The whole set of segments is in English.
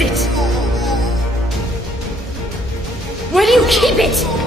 is it? Where do you keep it?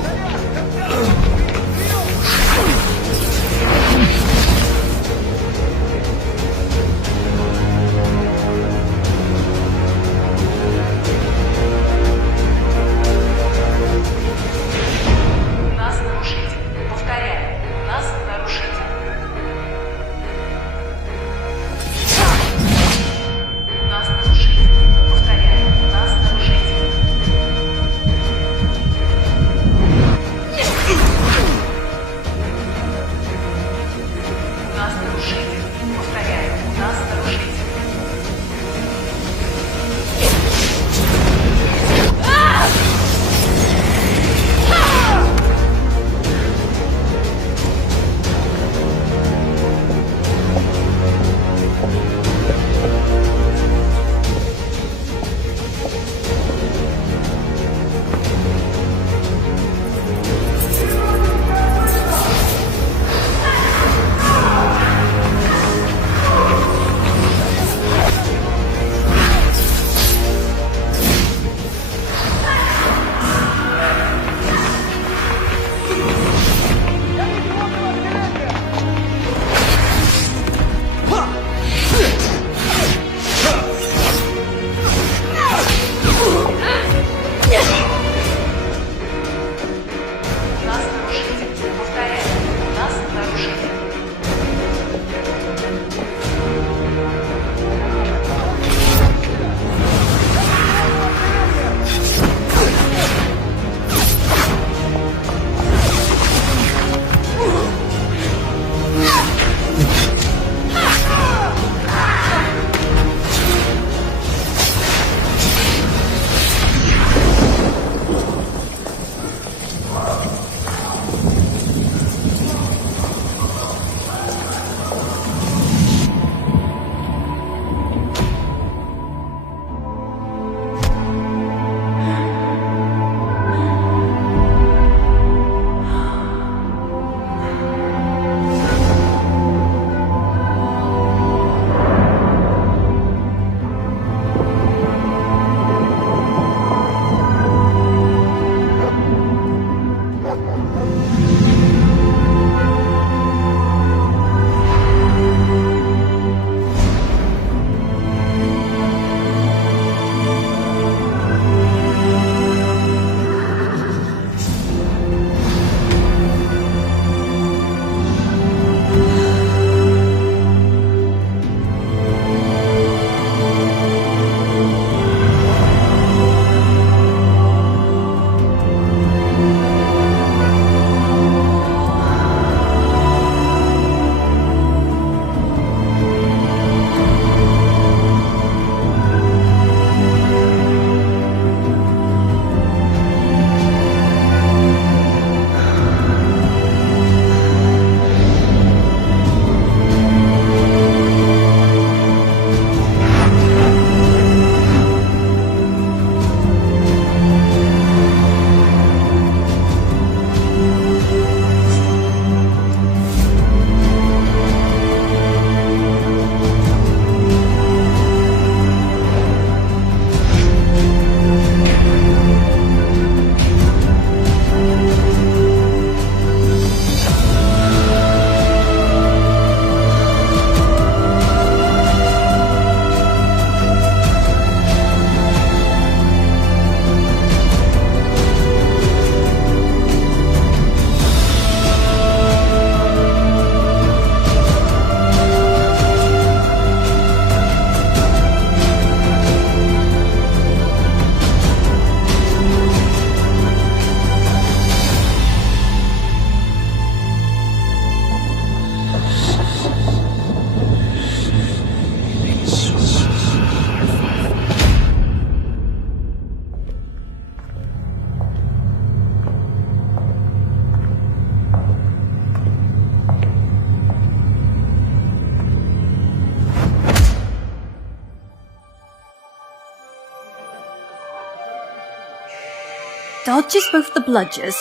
dodges both the bludgers,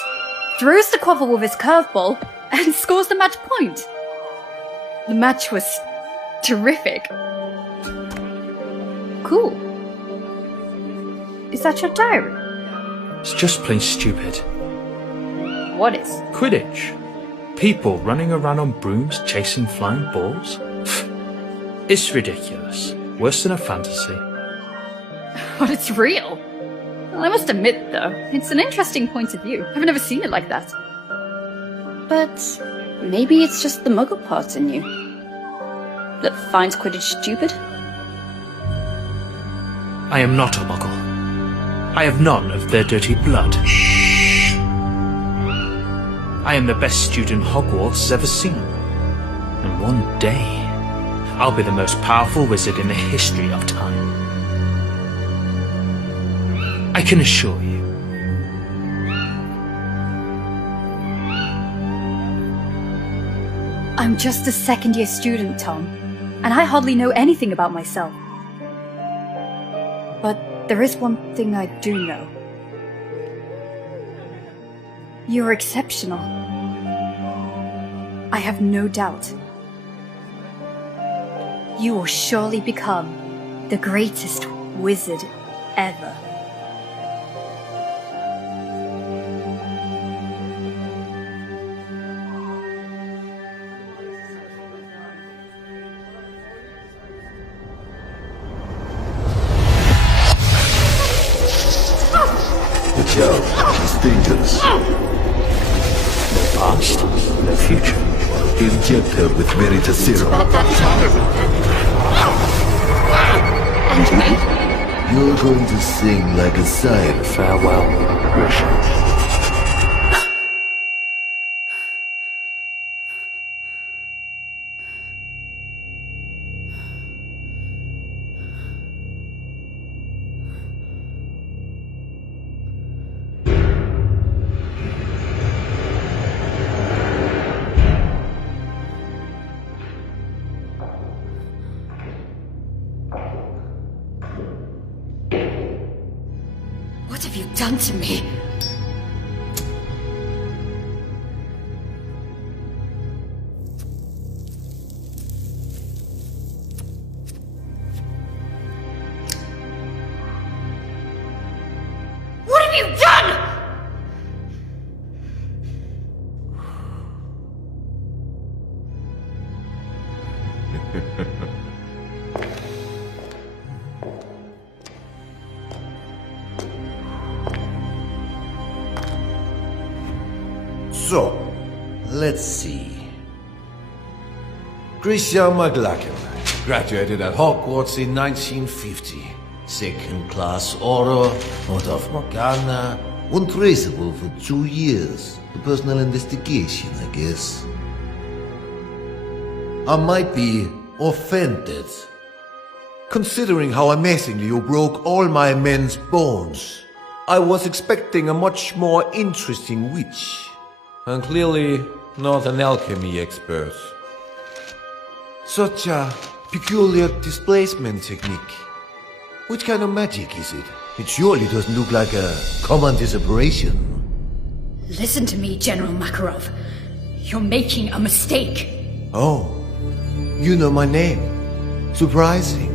throws the quaffle with his curveball, and scores the match point. The match was terrific. Cool. Is that your diary? It's just plain stupid. What is? Quidditch. People running around on brooms chasing flying balls. It's ridiculous. Worse than a fantasy. But it's real. Well, I must admit, though, it's an interesting point of view. I've never seen it like that. But maybe it's just the muggle part in you that finds Quidditch stupid? I am not a muggle. I have none of their dirty blood. I am the best student Hogwarts has ever seen. And one day, I'll be the most powerful wizard in the history of time. I can assure you. I'm just a second-year student, Tom, and I hardly know anything about myself. But there is one thing I do know. You're exceptional. I have no doubt. You will surely become the greatest wizard ever. Watch out, it's dangerous. No past, no future. Inject her with Veritaserum. And me? You're going to sing like a siren. Farewell, Richard. What have you done to me? What have you done? So, let's see. Christian McLachlan graduated at Hogwarts in 1950. Second class order, out of Morgana, untraceable for 2 years. A personal investigation, I guess. I might be offended, considering how amazingly you broke all my men's bones. I was expecting a much more interesting witch. And clearly not an alchemy expert. Such a peculiar displacement technique. Which kind of magic is it? It surely doesn't look like a common disapparition. Listen to me, General Makarov. You're making a mistake. Oh, you know my name. Surprising.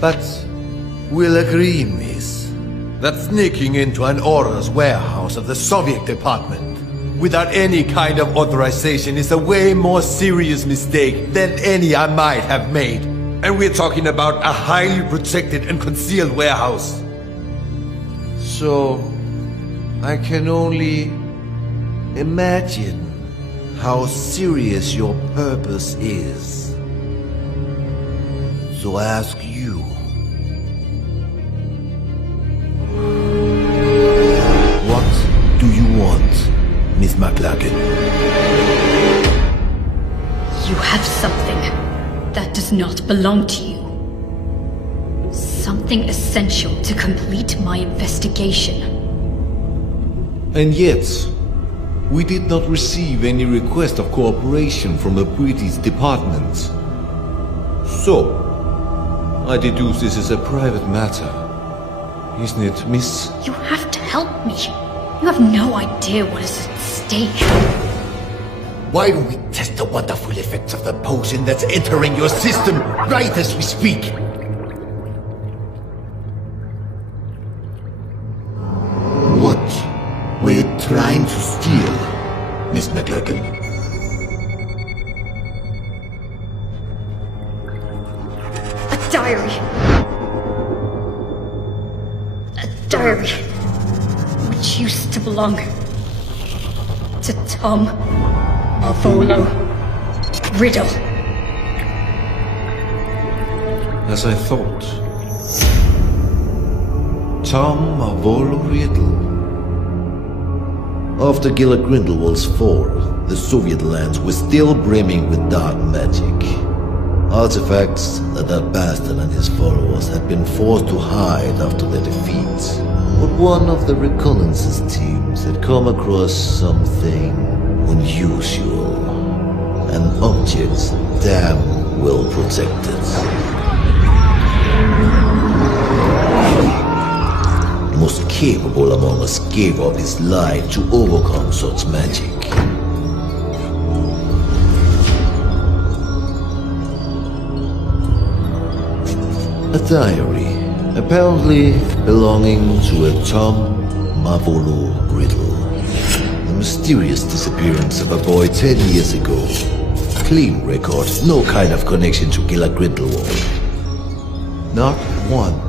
But we'll agree, miss, that sneaking into an Aura's warehouse of the Soviet department without any kind of authorization is a way more serious mistake than any I might have made. And we're talking about a highly protected and concealed warehouse. So, I can only imagine how serious your purpose is. So I ask you, what do you want, Miss McLachlan? You have something that does not belong to you. Something essential to complete my investigation. And yet, we did not receive any request of cooperation from the British department. So, I deduce this is a private matter. Isn't it, miss? You have to help me. You have no idea what is at stake. Why don't we test the wonderful effects of the potion that's entering your system right as we speak? trying to steal, Miss McLagan? A diary. A diary. Which used to belong to Tom Marvolo Riddle. As I thought. Tom Marvolo Riddle. After Gila Grindelwald's fall, the Soviet lands were still brimming with dark magic. Artifacts that bastard and his followers had been forced to hide after their defeat. But one of the reconnaissance teams had come across something unusual. An object damn well protected. The most capable among us gave up his life to overcome such magic. A diary, apparently belonging to a Tom Marvolo Riddle. The mysterious disappearance of a boy 10 years ago. Clean record, no kind of connection to Gila Grindelwald. Not one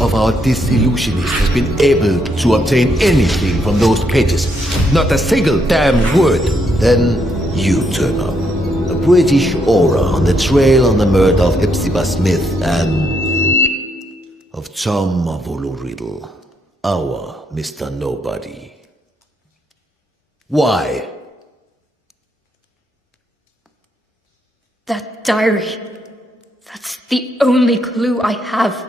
of our disillusionists has been able to obtain anything from those cages. Not a single damn word. Then you turn up. A British aura on the trail on the murder of Hepzibah Smith and of Tom Marvolo Riddle, our Mr. Nobody. Why? That diary. That's the only clue I have.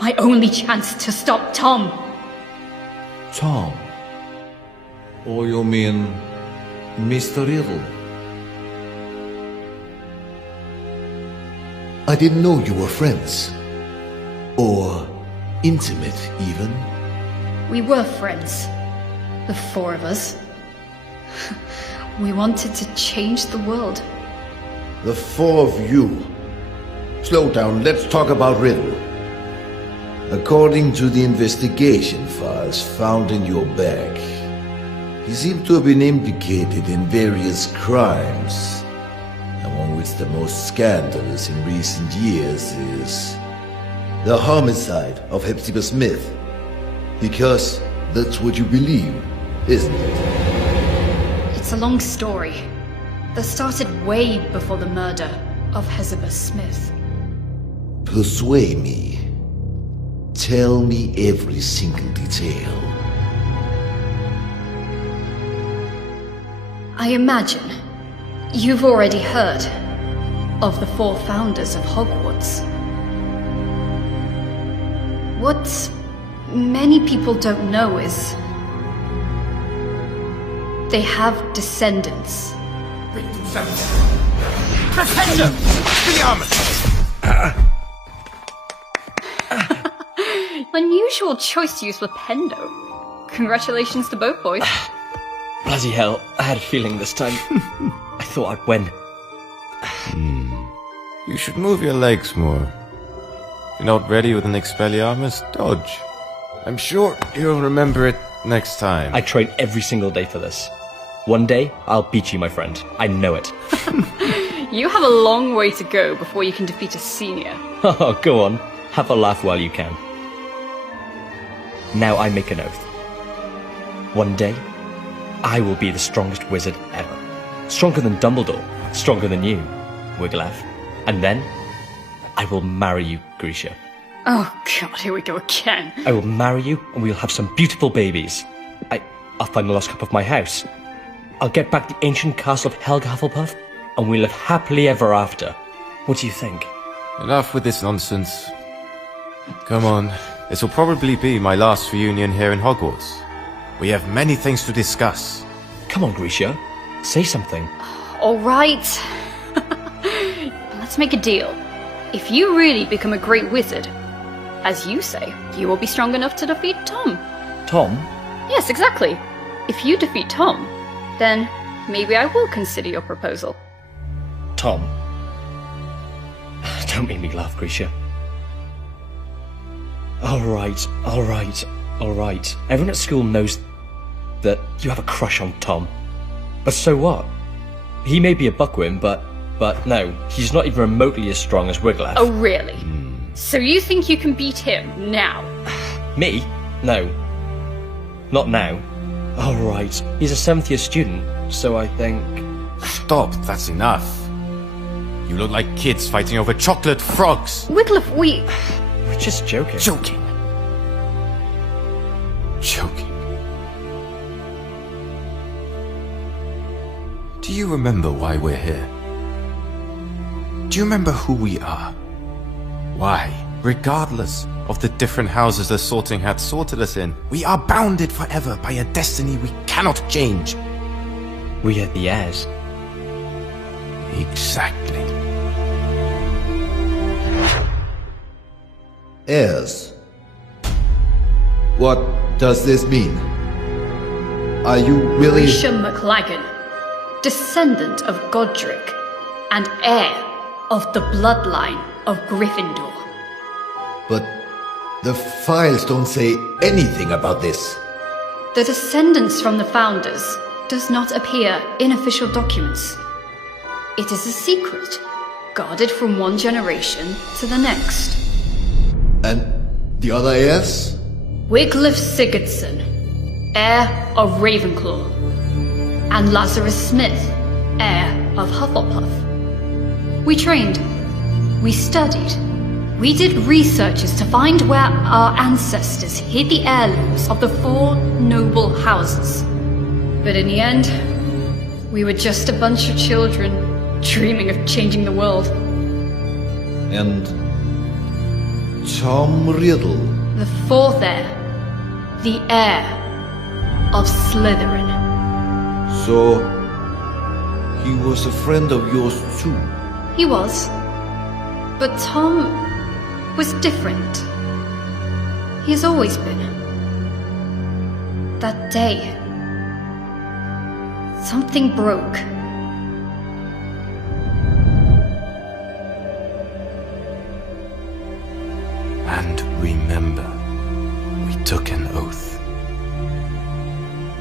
My only chance to stop Tom. Tom? Or you mean Mr. Riddle? I didn't know you were friends. Or intimate, even. We were friends. The four of us. We wanted to change the world. The four of you. Slow down, let's talk about Riddle. According to the investigation files found in your bag, he seemed to have been implicated in various crimes, among which the most scandalous in recent years is the homicide of Hepzibah Smith. Because that's what you believe, isn't it? It's a long story that started way before the murder of Hepzibah Smith. Persuade me. Tell me every single detail. I imagine you've already heard of the four founders of Hogwarts. What many people don't know is they have descendants. Professor! The armor! Unusual choice to use Flipendo. Congratulations to both boys. Bloody hell, I had a feeling this time. I thought I'd win. You should move your legs more. If you're not ready with an Expelliarmus, dodge. I'm sure you'll remember it next time. I train every single day for this. One day, I'll beat you, my friend. I know it. You have a long way to go before you can defeat a senior. Oh, go on. Have a laugh while you can. Now I make an oath. One day, I will be the strongest wizard ever. Stronger than Dumbledore. Stronger than you, Wiggleaff. And then, I will marry you, Grisha. Oh god, here we go again. I will marry you, and we'll have some beautiful babies. I'll find the lost cup of my house. I'll get back the ancient castle of Helga Hufflepuff, and we'll live happily ever after. What do you think? Enough with this nonsense. Come on, this will probably be my last reunion here in Hogwarts. We have many things to discuss. Come on, Grisha. Say something. Alright. Let's make a deal. If you really become a great wizard, as you say, you will be strong enough to defeat Tom. Tom? Yes, exactly. If you defeat Tom, then maybe I will consider your proposal. Tom? Don't make me laugh, Grisha. Alright. Everyone at school knows that you have a crush on Tom. But so what? He may be a buckwim, but no, he's not even remotely as strong as Wiglaf. Oh, really? So you think you can beat him now? Me? No. Not now. Oh, right. He's a 7th year student, so I think... Stop, that's enough. You look like kids fighting over chocolate frogs. Wiglaf, we... We're just joking. Joking. Do you remember why we're here? Do you remember who we are? Why, regardless of the different houses the Sorting Hat sorted us in, we are bounded forever by a destiny we cannot change. We are the heirs. Exactly. Heirs. What does this mean? Are you really... Grisha MacLagan, descendant of Godric, and heir of the bloodline of Gryffindor. But the files don't say anything about this. The descendants from the founders does not appear in official documents. It is a secret, guarded from one generation to the next. And the other heirs? Wiglaf Sigurdsson, heir of Ravenclaw, and Lazarus Smith, heir of Hufflepuff. We trained, we studied, we did researches to find where our ancestors hid the heirlooms of the 4 noble houses. But in the end, we were just a bunch of children dreaming of changing the world. And Tom Riddle. The 4th heir, the heir of Slytherin. So he was a friend of yours too? He was. But Tom was different. He has always been. That day, something broke. And remember, we took an oath.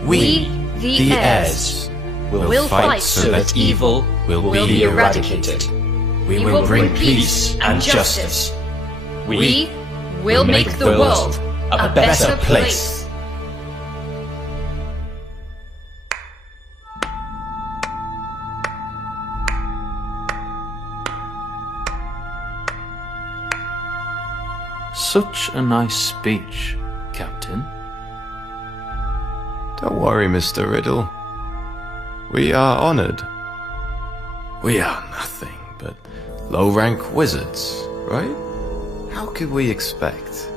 We, the heirs, will fight so that evil will be eradicated. We will bring peace and justice. We will make the world a better place. Such a nice speech, Captain. Don't worry, Mr. Riddle. We are honored. We are nothing but low-rank wizards, right? How could we expect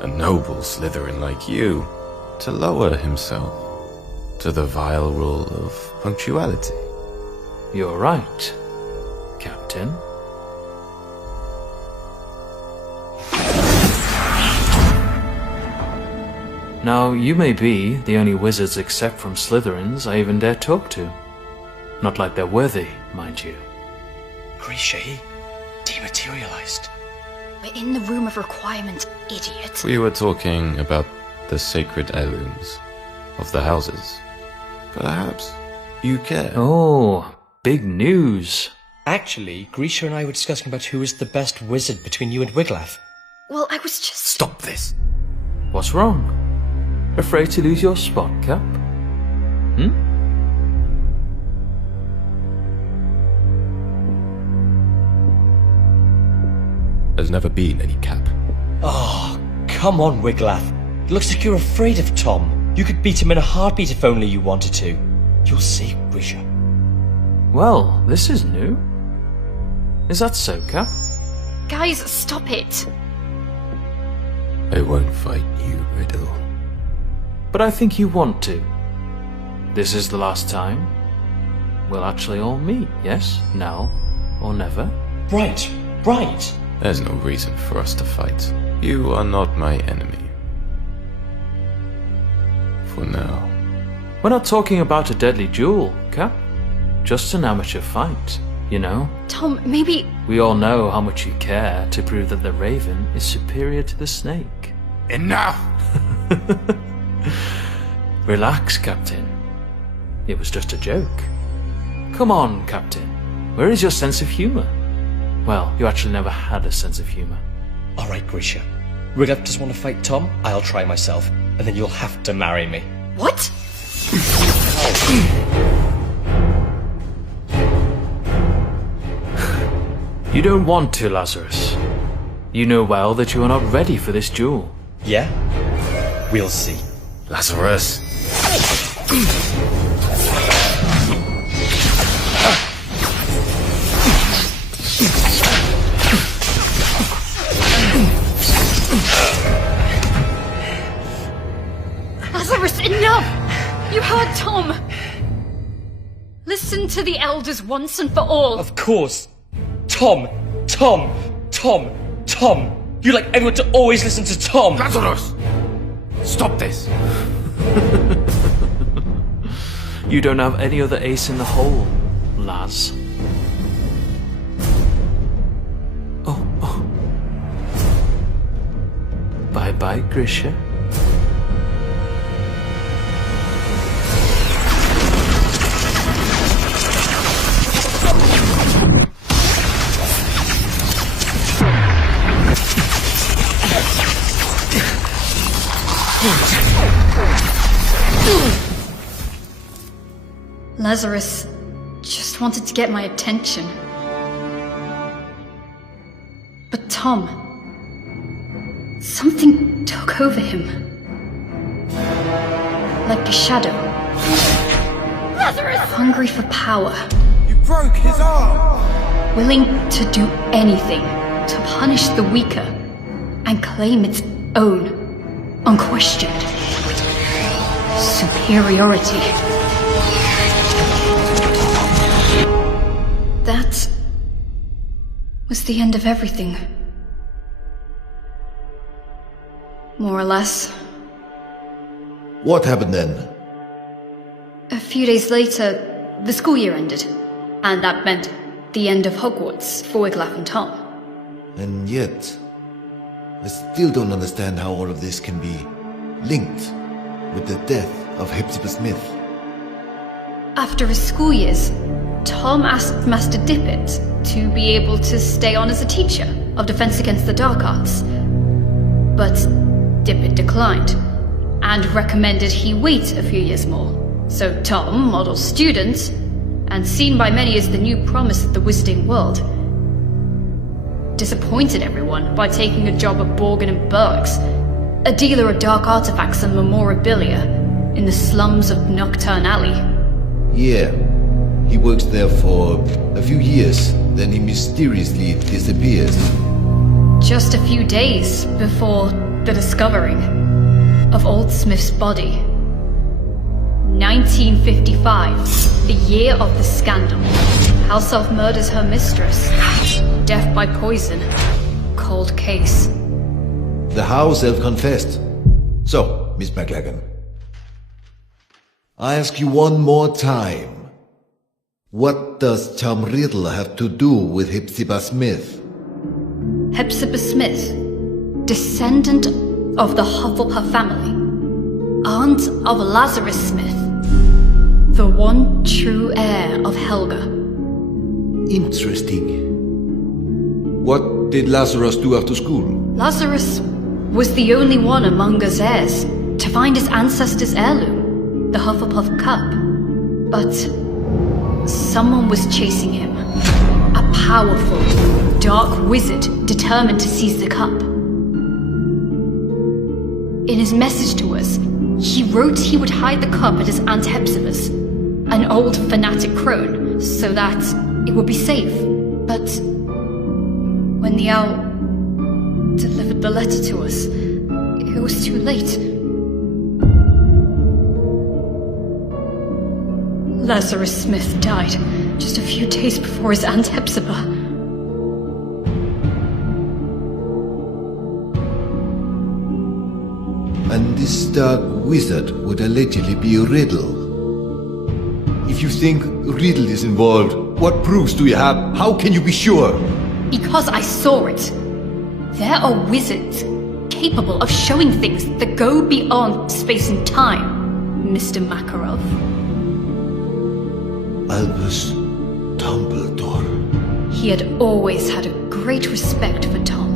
a noble Slytherin like you to lower himself to the vile rule of punctuality? You're right, Captain. Now, you may be the only wizards except from Slytherins I even dare talk to. Not like they're worthy, mind you. Grisha, he dematerialized. We're in the room of requirement, idiot. We were talking about the sacred heirlooms of the houses. Perhaps you care. Oh, big news. Actually, Grisha and I were discussing about who is the best wizard between you and Wiglaf. Well, I was just... Stop this! What's wrong? Afraid to lose your spot, Cap? There's never been any cap. Oh, come on, Wiglaf. It looks like you're afraid of Tom. You could beat him in a heartbeat if only you wanted to. You'll see, Grisha. Well, this is new. Is that so, Cap? Guys, stop it. I won't fight you, Riddle. But I think you want to. This is the last time we'll actually all meet, yes? Now or never? Right. There's no reason for us to fight. You are not my enemy. For now. We're not talking about a deadly duel, Cap. Just an amateur fight, you know? Tom, maybe... We all know how much you care to prove that the Raven is superior to the Snake. Enough! Relax, Captain. It was just a joke. Come on, Captain. Where is your sense of humor? Well, you actually never had a sense of humor. Alright, Grisha. Wiglaf just want to fight Tom? I'll try myself, and then you'll have to marry me. What? You don't want to, Lazarus. You know well that you are not ready for this duel. Yeah? We'll see. Lazarus. Lazarus, enough! You heard Tom! Listen to the elders once and for all. Of course. Tom! Tom! Tom! Tom! You like everyone to always listen to Tom! Lazarus! Stop this! You don't have any other ace in the hole, Laz. Oh. Bye-bye, Grisha. Lazarus just wanted to get my attention. But Tom... something took over him. Like a shadow. Lazarus! Hungry for power. You broke his arm! Willing to do anything to punish the weaker and claim its own, unquestioned superiority. That was the end of everything. More or less. What happened then? A few days later, the school year ended, and that meant the end of Hogwarts for Wiglaf and Tom. And yet, I still don't understand how all of this can be linked with the death of Hepzibah Smith. After his school years, Tom asked Master Dippet to be able to stay on as a teacher of Defense Against the Dark Arts. But Dippet declined, and recommended he wait a few years more. So Tom, model student, and seen by many as the new promise of the wizarding world, disappointed everyone by taking a job at Borgin and Bergs, a dealer of dark artifacts and memorabilia in the slums of Nocturne Alley. Yeah, he works there for a few years, then he mysteriously disappears. Just a few days before the discovering of Old Smith's body. 1955, the year of the scandal. House Elf murders her mistress. Death by poison. Cold case. The house elf confessed. So, Miss McLagan, I ask you one more time. What does Tom Riddle have to do with Hepzibah Smith? Hepzibah Smith, descendant of the Hufflepuff family, aunt of Lazarus Smith, the one true heir of Helga. Interesting. What did Lazarus do after school? Lazarus was the only one among us heirs to find his ancestors' heirloom, the Hufflepuff cup. But someone was chasing him. A powerful, dark wizard determined to seize the cup. In his message to us, he wrote he would hide the cup at his Aunt Hepzibah's, an old fanatic crone, so that it would be safe. But when the owl delivered the letter to us, it was too late. Lazarus Smith died just a few days before his Aunt Hepzibah. And this dark wizard would allegedly be Riddle. If you think Riddle is involved, what proofs do you have? How can you be sure? Because I saw it. There are wizards capable of showing things that go beyond space and time. Mr. Makarov? Albus Dumbledore. He had always had a great respect for Tom.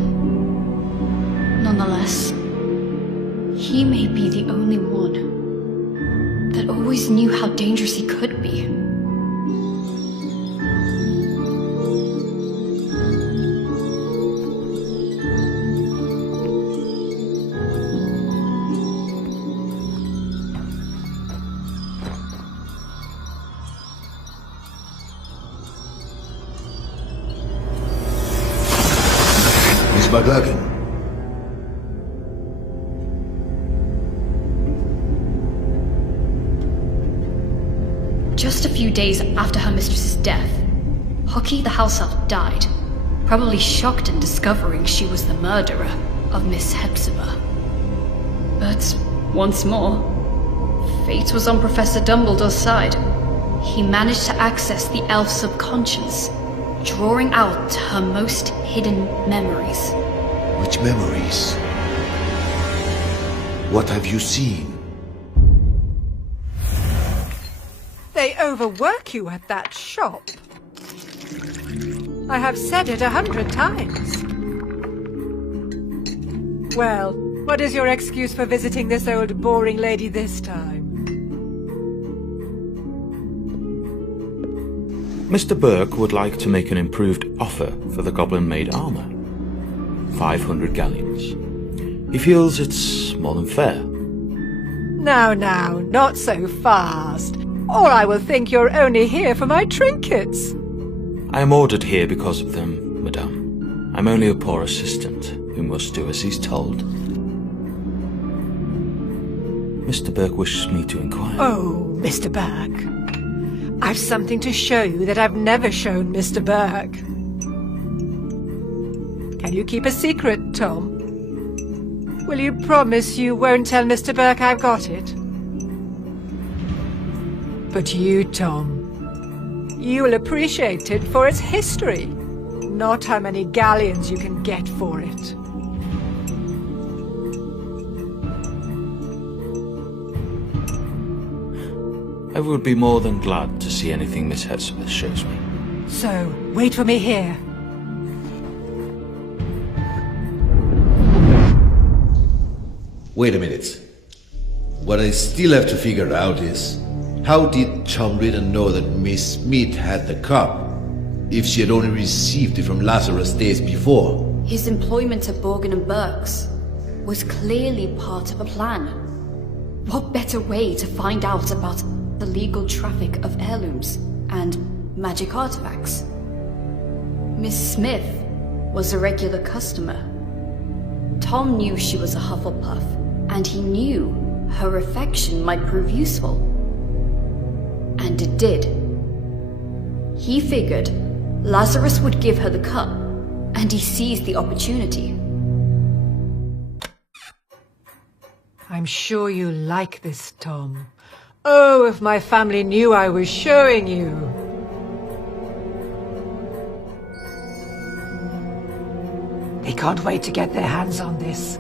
Nonetheless, he may be the only one that always knew how dangerous he could be. Miss McLaughlin. Just a few days after her mistress's death, Hockey the house elf died, probably shocked in discovering she was the murderer of Miss Hepzibah. But once more, fate was on Professor Dumbledore's side. He managed to access the elf's subconscious, drawing out her most hidden memories. Which memories? What have you seen? They overwork you at that shop. I have said it 100 times. Well, what is your excuse for visiting this old boring lady this time? Mr. Burke would like to make an improved offer for the goblin-made armor. 500 galleons. He feels it's more than fair. Now, not so fast, or I will think you're only here for my trinkets. I am ordered here because of them, madame. I'm only a poor assistant who must do as he's told. Mr. Burke wishes me to inquire. Oh, Mr. Burke. I've something to show you that I've never shown Mr. Burke. Can you keep a secret, Tom? Will you promise you won't tell Mr. Burke I've got it? But you, Tom, you will appreciate it for its history, not how many galleons you can get for it. I would be more than glad to see anything Miss Hepzibah shows me. So, wait for me here. Wait a minute. What I still have to figure out is, how did Tom Riddle know that Miss Smith had the cup, if she had only received it from Lazarus days before? His employment at Borgin and Burke's was clearly part of a plan. What better way to find out about the legal traffic of heirlooms and magic artifacts? Miss Smith was a regular customer. Tom knew she was a Hufflepuff, and he knew her affection might prove useful. And it did. He figured Lazarus would give her the cup, and he seized the opportunity. I'm sure you like this, Tom. Oh, if my family knew I was showing you. They can't wait to get their hands on this.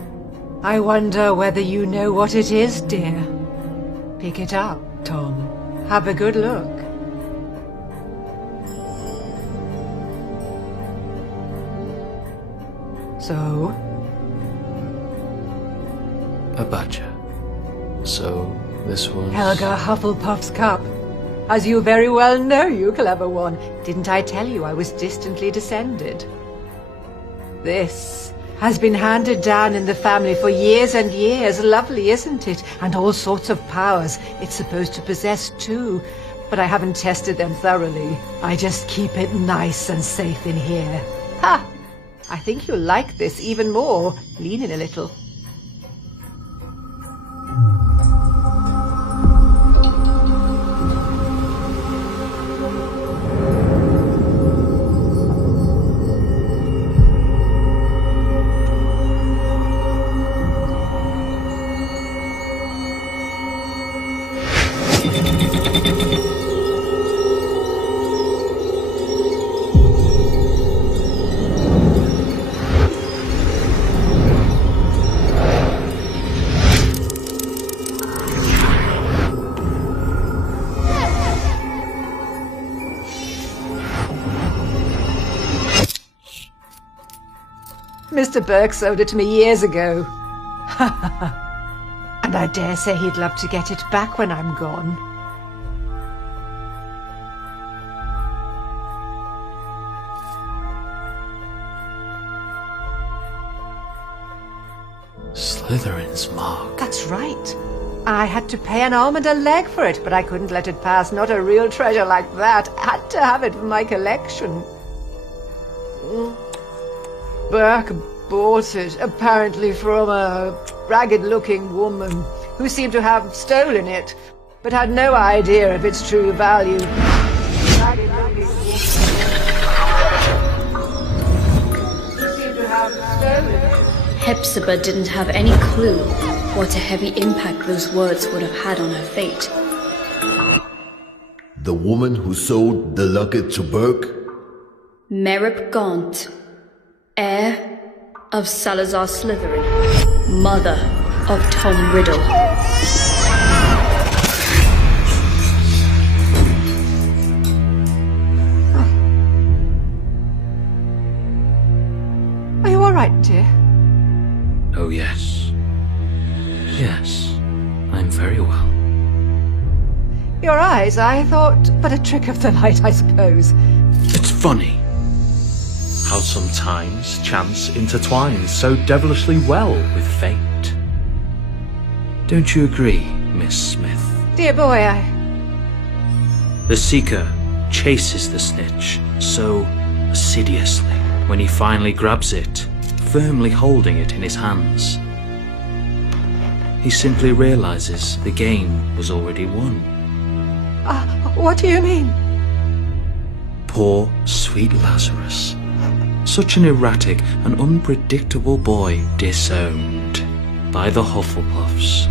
I wonder whether you know what it is, dear. Pick it up, Tom. Have a good look. So? A badger. So, this was... Helga Hufflepuff's cup. As you very well know, you clever one. Didn't I tell you I was distantly descended? This has been handed down in the family for years and years. Lovely, isn't it? And all sorts of powers it's supposed to possess too. But I haven't tested them thoroughly. I just keep it nice and safe in here. Ha! I think you'll like this even more. Lean in a little. Mr. Burke sold it to me years ago. And I dare say he'd love to get it back when I'm gone. Slytherin's mark. That's right. I had to pay an arm and a leg for it, but I couldn't let it pass. Not a real treasure like that. I had to have it for my collection. Burke bought it, apparently from a ragged-looking woman who seemed to have stolen it, but had no idea of its true value. Ragged-looking woman who seemed to have stolen it. Hepzibah didn't have any clue what a heavy impact those words would have had on her fate. The woman who sold the locket to Burke? Merip Gaunt, heir of Salazar Slytherin, mother of Tom Riddle. Are you all right, dear? Oh, yes. Yes, I'm very well. Your eyes, I thought, but a trick of the light, I suppose. It's funny how sometimes chance intertwines so devilishly well with fate. Don't you agree, Miss Smith? Dear boy, The Seeker chases the snitch so assiduously when he finally grabs it, firmly holding it in his hands. He simply realizes the game was already won. What do you mean? Poor, sweet Lazarus. Such an erratic and unpredictable boy disowned by the Hufflepuffs.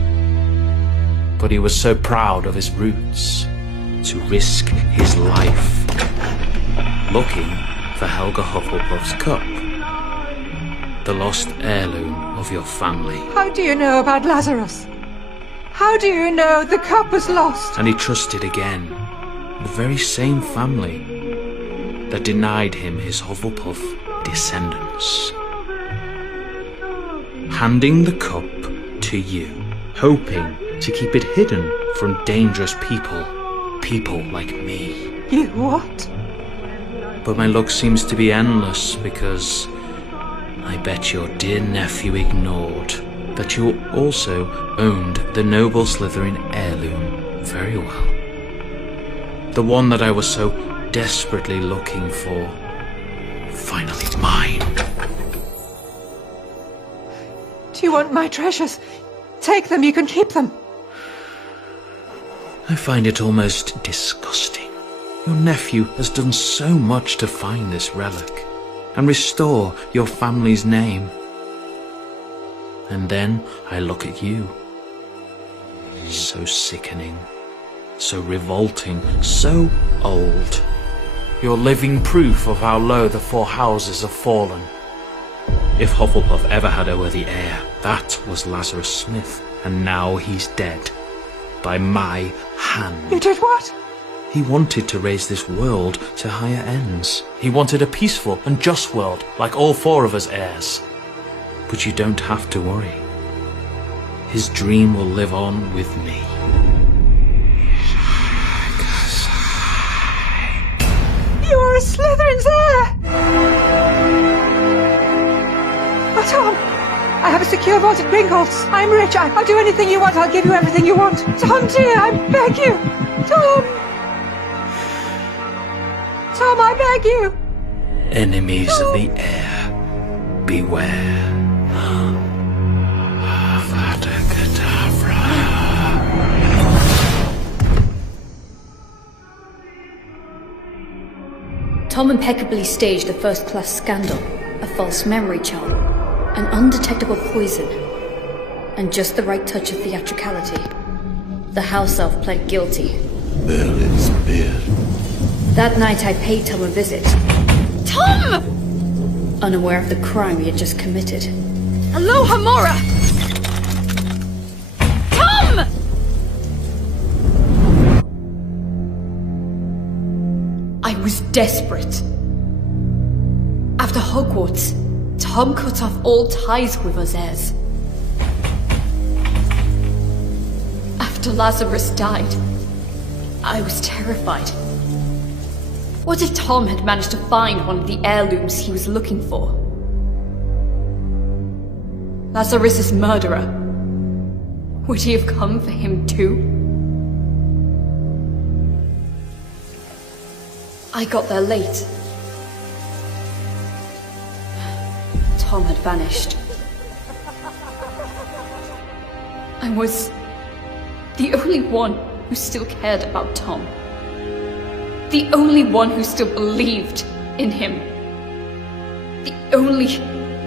But he was so proud of his roots to risk his life looking for Helga Hufflepuff's cup, the lost heirloom of your family. How do you know about Lazarus? How do you know the cup was lost? And he trusted again the very same family that denied him his Hufflepuff descendants. Handing the cup to you, hoping to keep it hidden from dangerous people like me. You what? But my luck seems to be endless because I bet your dear nephew ignored that you also owned the noble Slytherin heirloom very well. The one that I was so desperately looking for. Finally mine. Do you want my treasures? Take them, you can keep them. I find it almost disgusting. Your nephew has done so much to find this relic and restore your family's name. And then I look at you. So sickening, so revolting, so old. You're living proof of how low the four houses have fallen. If Hufflepuff ever had a worthy heir, that was Lazarus Smith, and now he's dead. By my hand. You did what? He wanted to raise this world to higher ends. He wanted a peaceful and just world, like all four of us heirs. But you don't have to worry. His dream will live on with me. You are a Slytherin's heir! Oh, Tom! I have a secure vault at Gringotts. I'm rich. I'll do anything you want. I'll give you everything you want. Tom, dear, I beg you! Tom! Tom, I beg you! Enemies of the heir, beware. Avada Kedavra. Tom impeccably staged a first-class scandal, a false memory charm, an undetectable poison, and just the right touch of theatricality. The house elf pled guilty. Merlin's beard. That night I paid Tom a visit. Tom! Unaware of the crime he had just committed. Hello, Hamora! Tom! I was desperate. After Hogwarts, Tom cut off all ties with us heirs. After Lazarus died, I was terrified. What if Tom had managed to find one of the heirlooms he was looking for? Lazarus's murderer. Would he have come for him too? I got there late. Tom had vanished. I was the only one who still cared about Tom. The only one who still believed in him. The only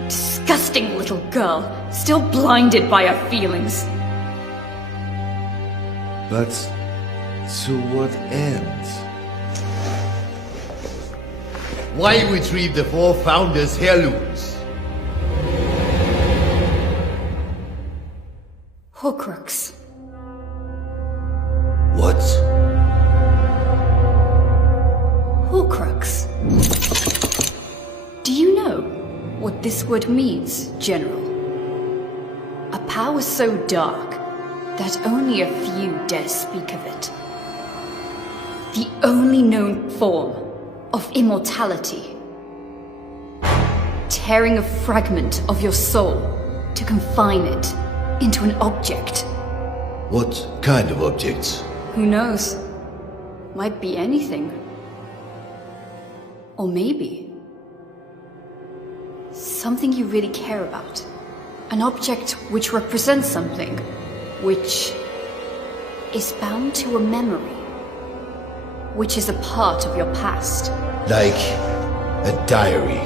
disgusting little girl still blinded by her feelings. But to what end? Why retrieve the four founders' heirlooms? Horcrux. What? Horcrux. Do you know what this word means, General? A power so dark that only a few dare speak of it. The only known form of immortality. Tearing a fragment of your soul to confine it into an object. What kind of objects? Who knows? Might be anything. Or maybe something you really care about. An object which represents something which is bound to a memory, which is a part of your past. Like a diary.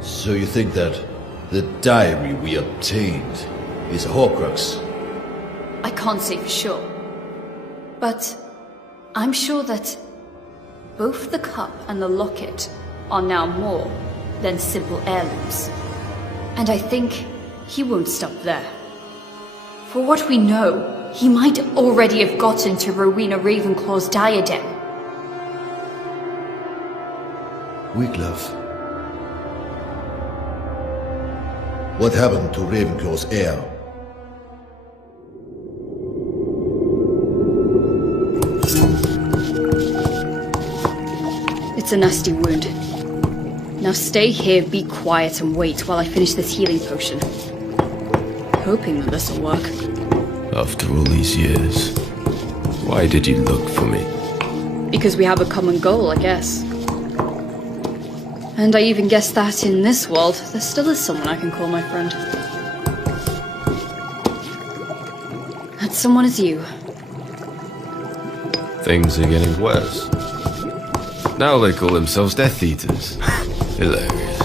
So you think that the diary we obtained is a Horcrux? I can't say for sure, but I'm sure that both the cup and the locket are now more than simple heirlooms. And I think he won't stop there. For what we know, he might already have gotten to Rowena Ravenclaw's diadem. Wiglaf. What happened to Ravenclaw's heir? It's a nasty wound. Now stay here, be quiet, and wait while I finish this healing potion. Hoping that this'll work. After all these years, why did you look for me? Because we have a common goal, I guess. And I even guess that in this world, there still is someone I can call my friend. That someone is you. Things are getting worse. Now they call themselves Death Eaters. Hilarious.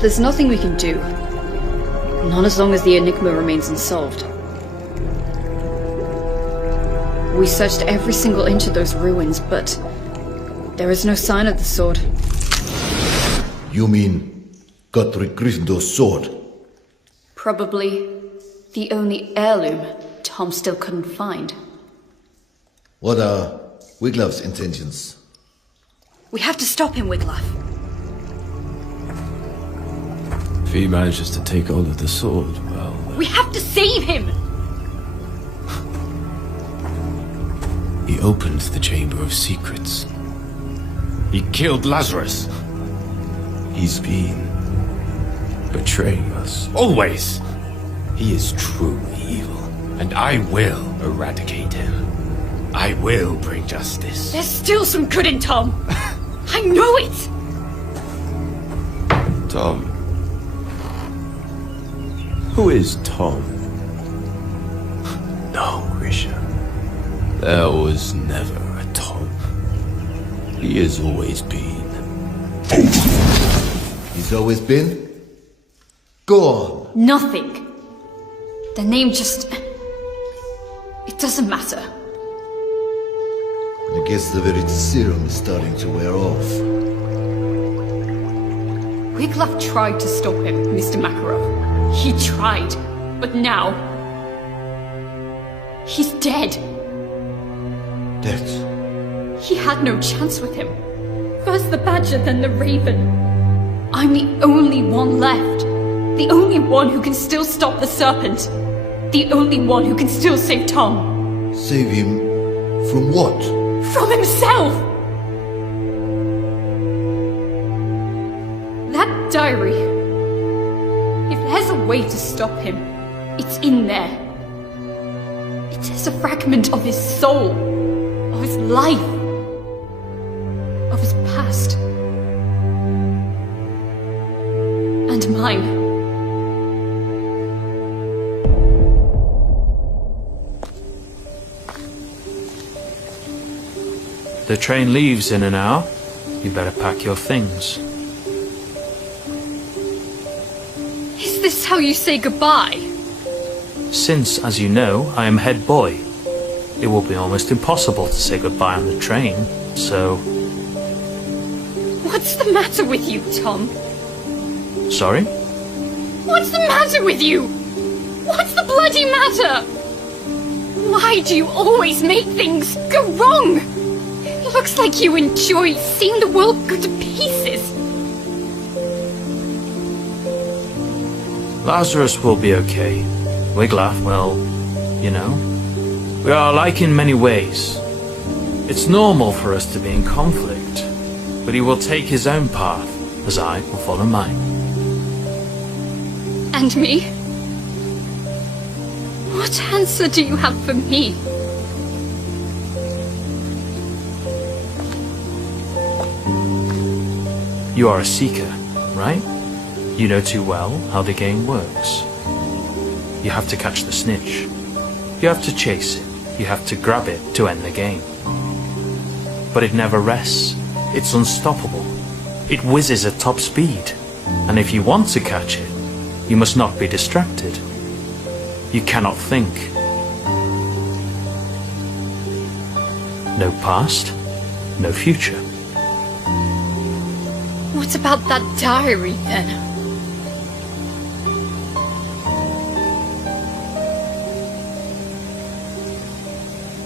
There's nothing we can do. Not as long as the enigma remains unsolved. We searched every single inch of those ruins, but there is no sign of the sword. You mean Godric Gryffindor's sword? Probably the only heirloom Tom still couldn't find. What are Wiglaf's intentions? We have to stop him, Wiglaf. If he manages to take hold of the sword, well... We have to save him! He opened the Chamber of Secrets. He killed Lazarus. He's been betraying us. Always! He is truly evil, and I will eradicate him. I will bring justice. There's still some good in Tom! I know it! Tom. Who is Tom? No, Grisha. There was never a Tom. He has always been. He's always been? Go on. Nothing. The name just... It doesn't matter. I guess the very serum is starting to wear off. Wiglaf tried to stop him, Mr. Makarov. He tried, but now... He's dead. Dead? He had no chance with him. First the Badger, then the Raven. I'm the only one left. The only one who can still stop the serpent. The only one who can still save Tom. Save him from what? From himself! That diary. If there's a way to stop him, it's in there. It is a fragment of his soul, of his life, of his past. And mine. The train leaves in an hour. You better pack your things. Is this how you say goodbye? Since, as you know, I am head boy, it will be almost impossible to say goodbye on the train, so... What's the matter with you, Tom? Sorry? What's the matter with you? What's the bloody matter? Why do you always make things go wrong? It looks like you enjoy seeing the world go to pieces. Lazarus will be okay. Wiglaf, well, you know, we are alike in many ways. It's normal for us to be in conflict, but he will take his own path, as I will follow mine. And me? What answer do you have for me? You are a seeker, right? You know too well how the game works. You have to catch the snitch. You have to chase it. You have to grab it to end the game. But it never rests. It's unstoppable. It whizzes at top speed. And if you want to catch it, you must not be distracted. You cannot think. No past, no future. What about that diary, then?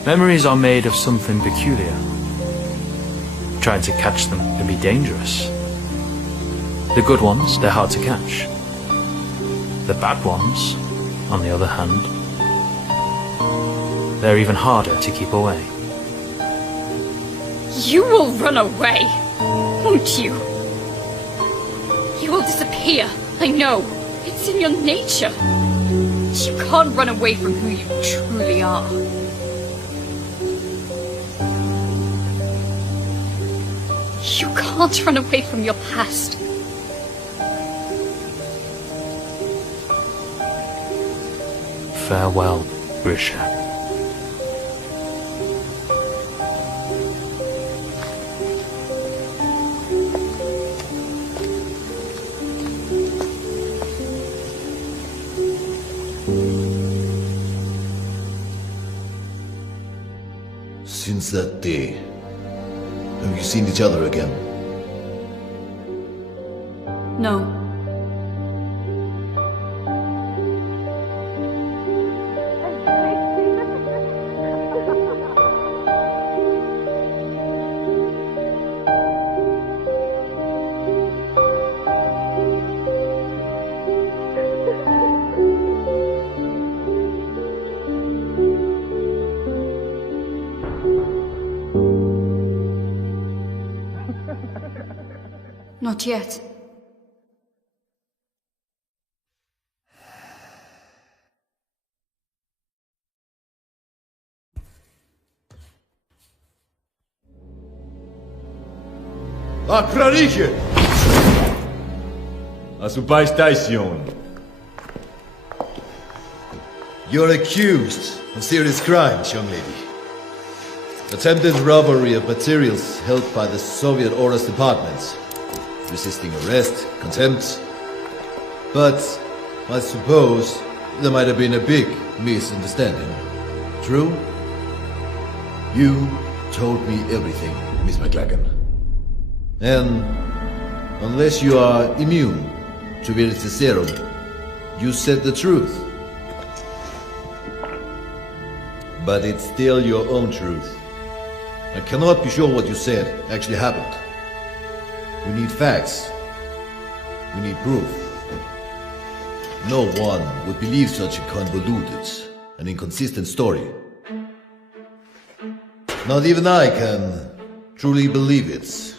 Memories are made of something peculiar. Trying to catch them can be dangerous. The good ones, they're hard to catch. The bad ones, on the other hand, they're even harder to keep away. You will run away, won't you? You will disappear, I know. It's in your nature. You can't run away from who you truly are. You can't run away from your past. Farewell, Grisha. Since that day, have you seen each other again? No. Not yet. Acrariche! A su station. You're accused of serious crimes, young lady. Attempted robbery of materials held by the Soviet Orders departments. Resisting arrest, contempt. But I suppose there might have been a big misunderstanding. True? You told me everything, Miss McLagan. And unless you are immune to Veritaserum, you said the truth. But it's still your own truth. I cannot be sure what you said actually happened. We need facts. We need proof. No one would believe such a convoluted and inconsistent story. Not even I can truly believe it.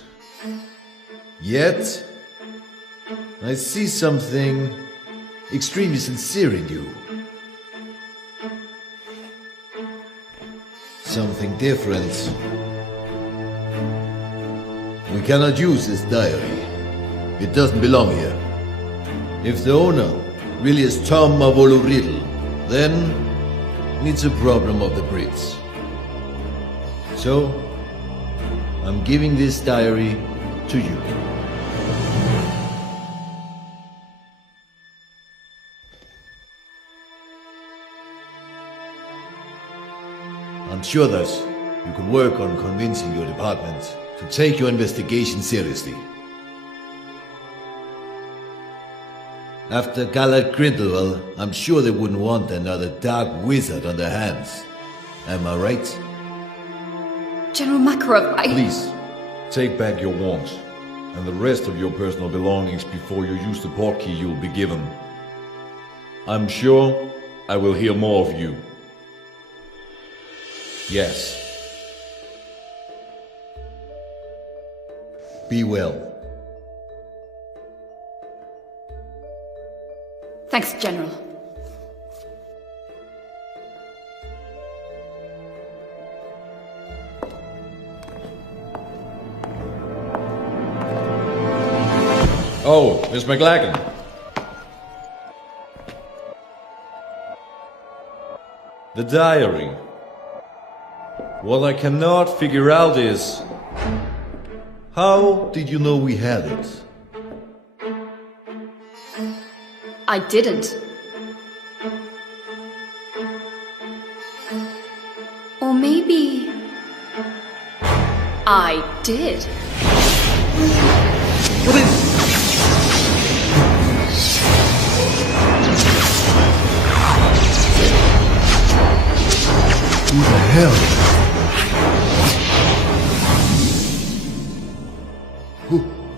Yet, I see something extremely sincere in you. Something different. We cannot use this diary. It doesn't belong here. If the owner really is Tom of Riddle, then it's a problem of the Brits. So, I'm giving this diary to you. I'm sure that you can work on convincing your department to take your investigation seriously. After Gallard Grindelwald, I'm sure they wouldn't want another dark wizard on their hands. Am I right? General Makarov, Please, take back your wand and the rest of your personal belongings before you use the portkey you'll be given. I'm sure I will hear more of you. Yes. Be well. Thanks, General. Oh, Miss McLagan. The diary. What I cannot figure out is... How did you know we had it? I didn't. Or maybe... I did. Who the hell?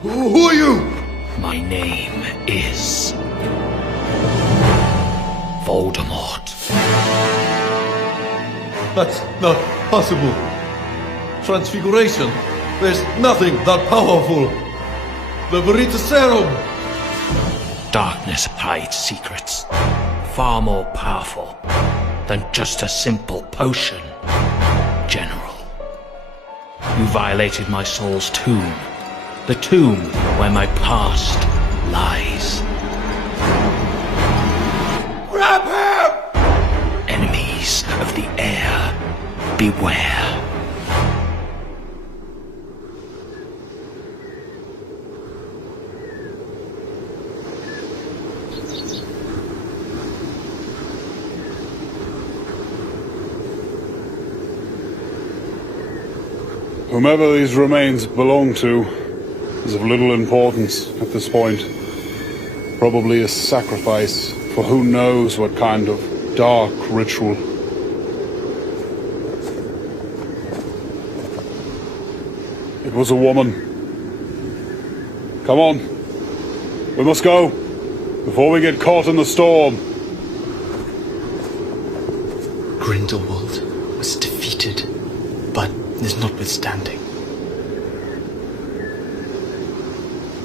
Who are you? My name is Voldemort. That's not possible. Transfiguration. There's nothing that powerful. The Veritaserum. Darkness hides secrets far more powerful than just a simple potion. General, you violated my soul's tomb. The tomb where my past lies. Grab him! Enemies of the heir, beware. Whomever these remains belong to is of little importance at this point. Probably a sacrifice for who knows what kind of dark ritual. It was a woman. Come on. We must go before we get caught in the storm. Grindelwald was defeated, but is notwithstanding.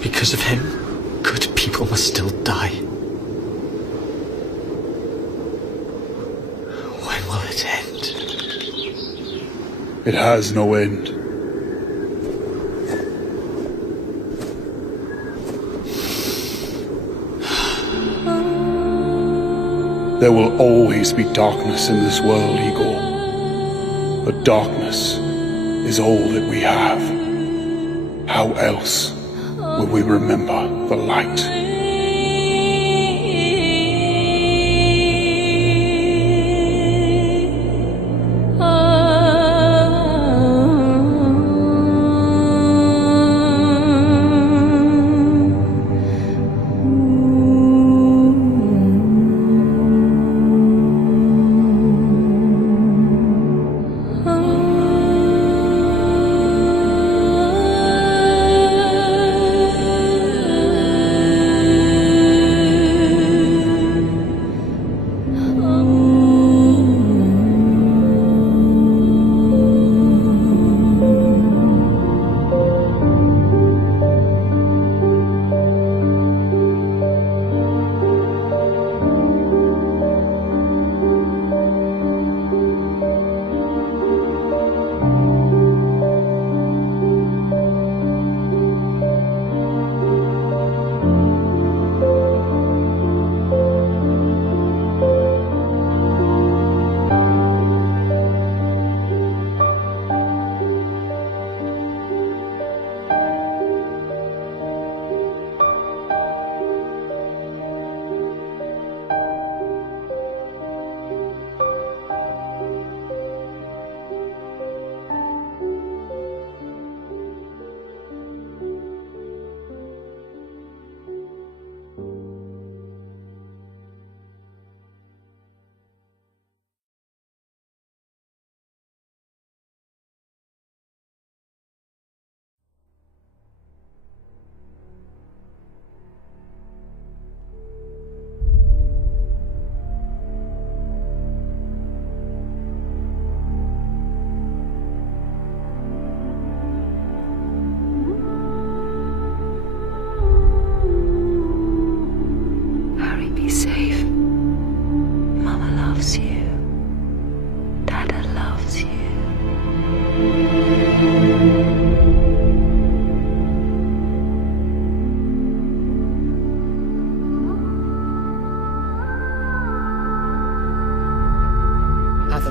Because of him, good people must still die. When will it end? It has no end. There will always be darkness in this world, Igor. But darkness is all that we have. How else will we remember the light?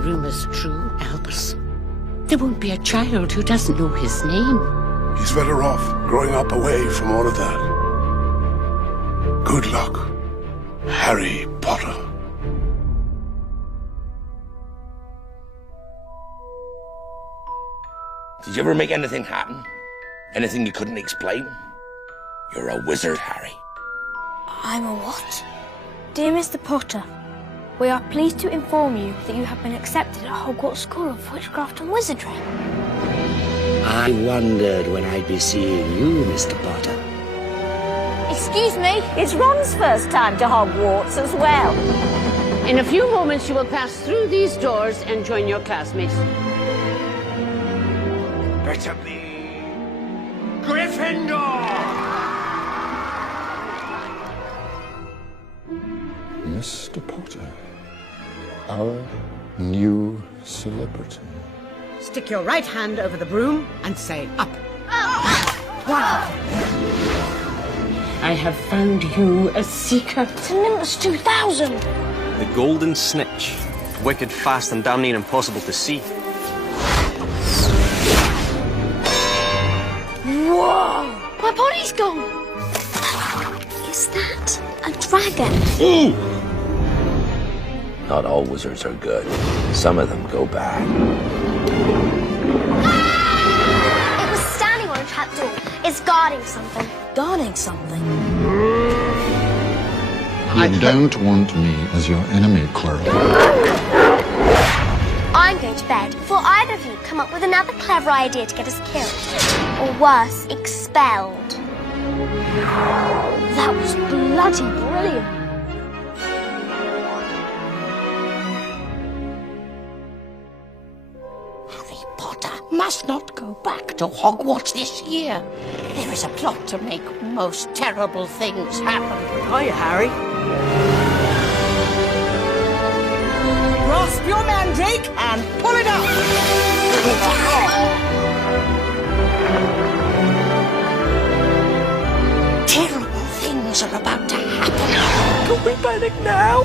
the rumors true, Albus? There won't be a child who doesn't know his name. He's better off growing up away from all of that. Good luck, Harry Potter. Did you ever make anything happen? Anything you couldn't explain? You're a wizard, Harry. I'm a what? Dear Mr. Potter, we are pleased to inform you that you have been accepted at Hogwarts School of Witchcraft and Wizardry. I wondered when I'd be seeing you, Mr. Potter. Excuse me? It's Ron's first time to Hogwarts as well. In a few moments, you will pass through these doors and join your classmates. Better be Gryffindor! Mr. Potter, our new celebrity. Stick your right hand over the broom and say up. Wow. I have found you a seeker. It's a Nimbus 2000. The golden snitch. Wicked, fast, and damn near impossible to see. Whoa! My body's gone. Is that a dragon? Ooh! Not all wizards are good. Some of them go bad. It was standing on a trapdoor. It's guarding something. Guarding something? You don't want me as your enemy, Quirrell. I'm going to bed before either of you come up with another clever idea to get us killed. Or worse, expelled. That was bloody brilliant. Harry Potter must not go back to Hogwarts this year. There is a plot to make most terrible things happen. Hiya, Harry. Grasp your mandrake and pull it up! Terrible things are about to happen. Can we panic now?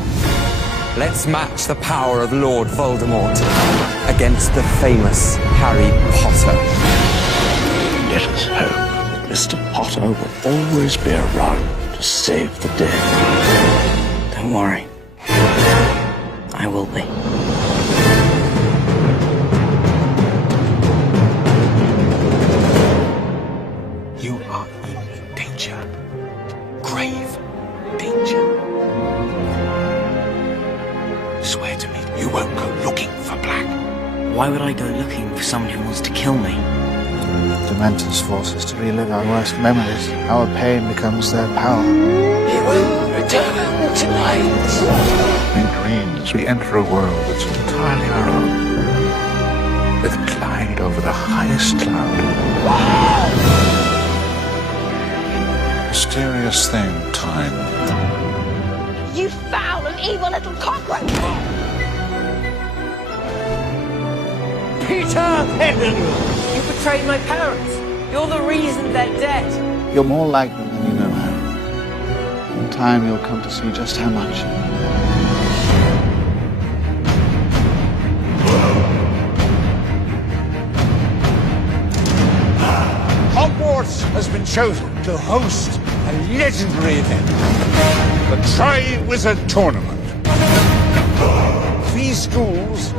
Let's match the power of Lord Voldemort against the famous Harry Potter. Let us hope that Mr. Potter will always be around to save the day. Don't worry. I will be. You are in danger. Grave danger. Swear to me you won't go looking for Black. Why would I go looking for someone who wants to kill me? Dementors force us to relive our worst memories. Our pain becomes their power. He will return tonight. In dreams, we enter a world that's entirely our own. With glide over the highest cloud. Mysterious thing, time. You foul and evil little cockroach! Peter Hedden! You betrayed my parents. You're the reason they're dead. You're more like them than you know, Harry. In time, you'll come to see just how much. Hogwarts has been chosen to host a legendary event. The Tri-Wizard Tournament. 3 schools,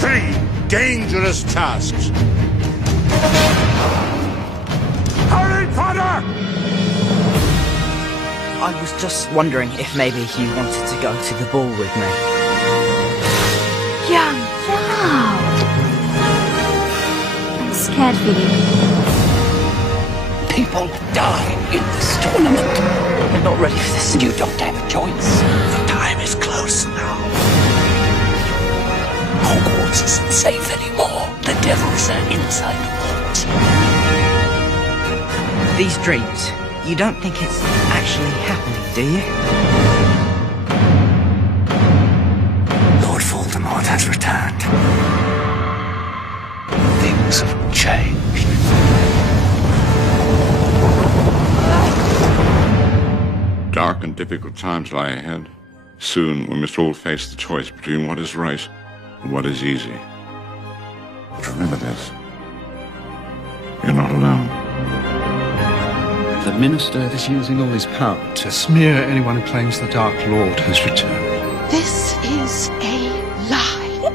3 dangerous tasks. Harry Potter! I was just wondering if maybe you wanted to go to the ball with me. Young Wow. I'm scared for you. People die in this tournament. I'm not ready for this. You don't have a choice. The time is close now. Hogwarts isn't safe anymore. The devils are inside walls. These dreams, you don't think it's actually happening, do you? Lord Voldemort has returned. Things have changed. Dark and difficult times lie ahead. Soon we must all face the choice between what is right and what is easy. But remember this. You're not alone. The Minister is using all his power to smear anyone who claims the Dark Lord has returned. This is a lie.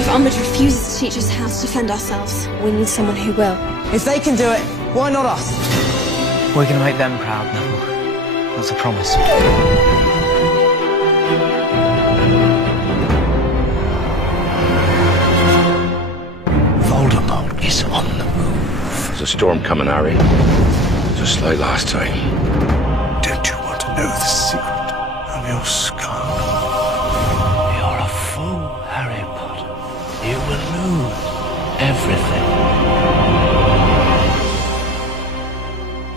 If Umbridge refuses to teach us how to defend ourselves, we need someone who will. If they can do it, why not us? We're gonna make them proud, Neville. That's a promise. Voldemort is on the move. There's a storm coming, Harry. Just like last time. Don't you want to know the secret of your scar? You're a fool, Harry Potter. You will lose everything.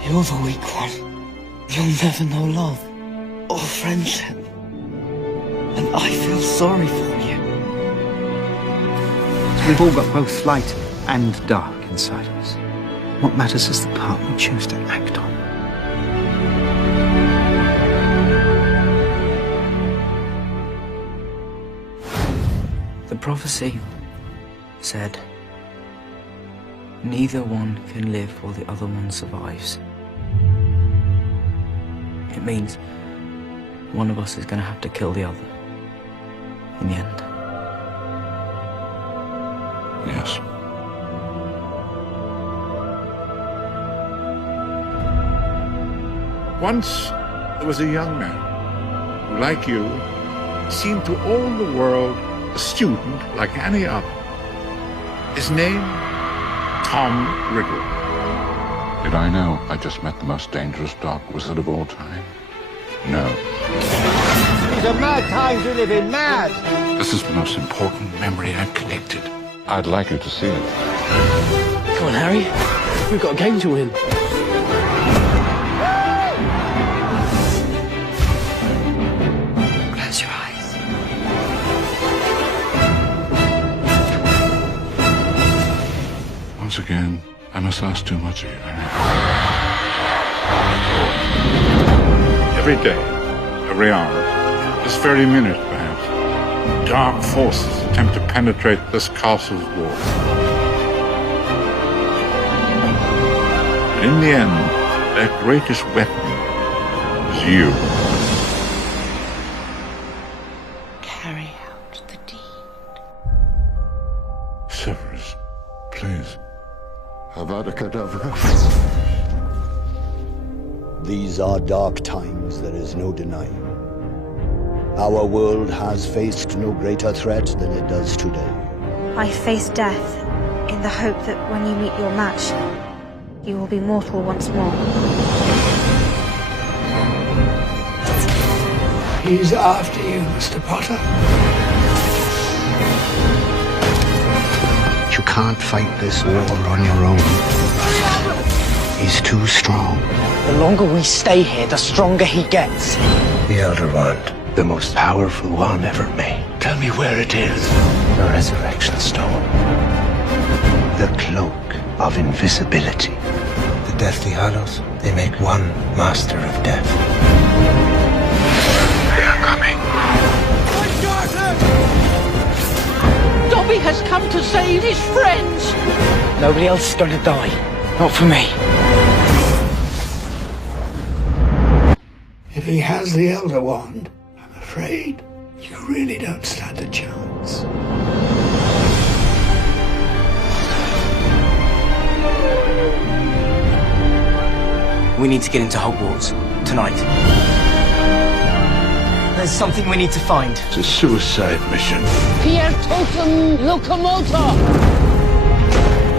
You're the weak one. You'll never know love or friendship. And I feel sorry for you. We've all got both light and dark inside us. What matters is the part we choose to act on. The prophecy said, neither one can live while the other one survives. It means one of us is going to have to kill the other in the end. Yes. Once there was a young man who, like you, seemed to all the world a student like any other. His name, Tom Riddle. Did I know I just met the most dangerous dark wizard of all time? No. These are mad times we live in, mad! This is the most important memory I've collected. I'd like you to see it. Come on, Harry. We've got a game to win. Close your eyes. Once again, I must ask too much of you. Every day, every hour, this very minute perhaps, dark forces attempt to penetrate this castle's walls. But in the end, their greatest weapon is you. Carry out the deed. Severus, please. Avada Kedavra. These are dark times, there is no denying. Our world has faced no greater threat than it does today. I face death in the hope that when you meet your match, you will be mortal once more. He's after you, Mr. Potter. You can't fight this war on your own. He's too strong. The longer we stay here, the stronger he gets. The Elder Wand, the most powerful wand ever made. Tell me where it is. The Resurrection Stone. The Cloak of Invisibility. The Deathly Hallows, they make one Master of Death. They are coming. Dobby has come to save his friends! Nobody else is going to die. Not for me. If he has the Elder Wand, I'm afraid you really don't stand a chance. We need to get into Hogwarts tonight. There's something we need to find. It's a suicide mission. Pier totum locomotor!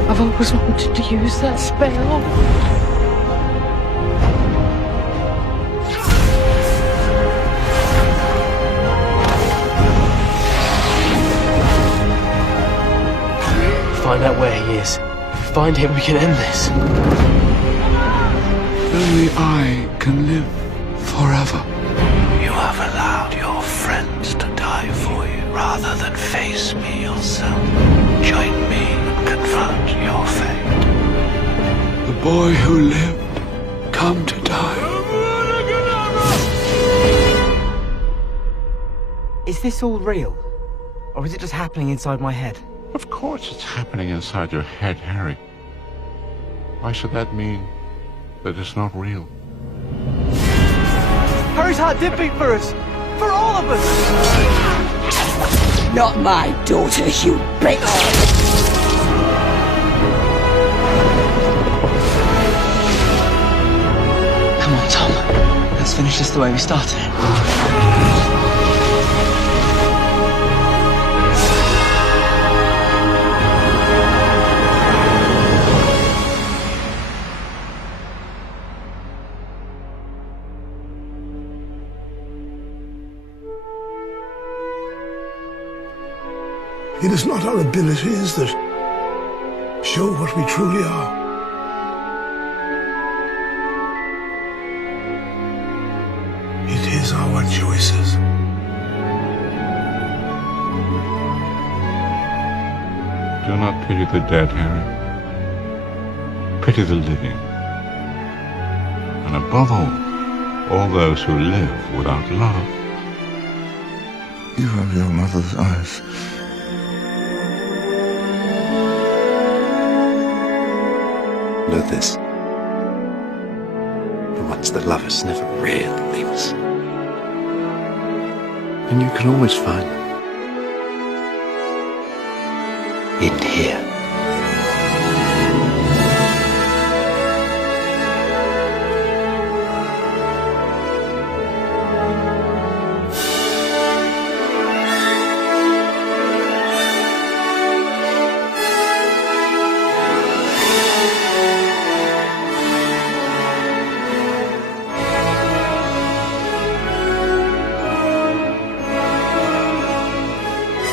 I've always wanted to use that spell. Find out where he is. If we find him, we can end this. Only I can live forever. You have allowed your friends to die for you rather than face me yourself. Join me and confront your fate. The boy who lived, come to die. Is this all real? Or is it just happening inside my head? Of course it's happening inside your head, Harry. Why should that mean that it's not real? Harry's heart did beat for us! For all of us! Not my daughter, you bitch! Come on, Tom. Let's finish this the way we started. It is not our abilities that show what we truly are. It is our choices. Do not pity the dead, Harry. Pity the living. And above all those who live without love. You have your mother's eyes. Know this. The ones that love us never really leave us. And you can always find them. In here.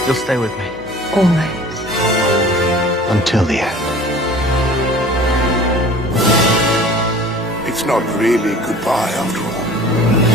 You'll stay with me. Always. Until the end. It's not really goodbye after all.